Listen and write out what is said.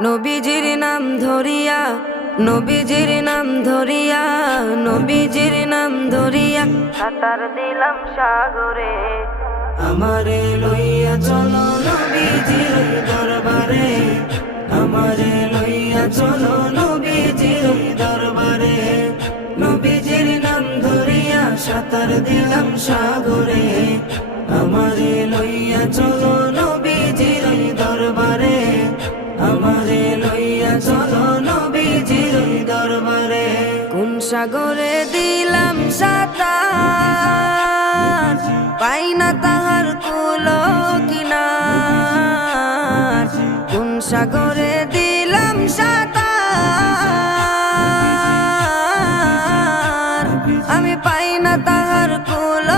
নবীজির নাম ধরিয়া, নবীজির নাম ধরিয়া, নবীজির নাম ধরিয়া সাঁতার দিলাম সাগরে। আমারে লইয়া চলো নবীজির দরবারে, আমারে লইয়া চলো নবীজির দরবারে। নবীজির নাম ধরিয়া সাঁতার দিলাম সাগরে। আমারে লইয়া চলো নবীজির দরবারে, আমারে লইয়া চলো নবীজির দরবারে। কোন সাগরে দিলাম সাঁতার, পাই না তাহার কুলো কিনার। কোন সাগরে দিলাম সাঁতার, আমি পাই না তাহার কুলো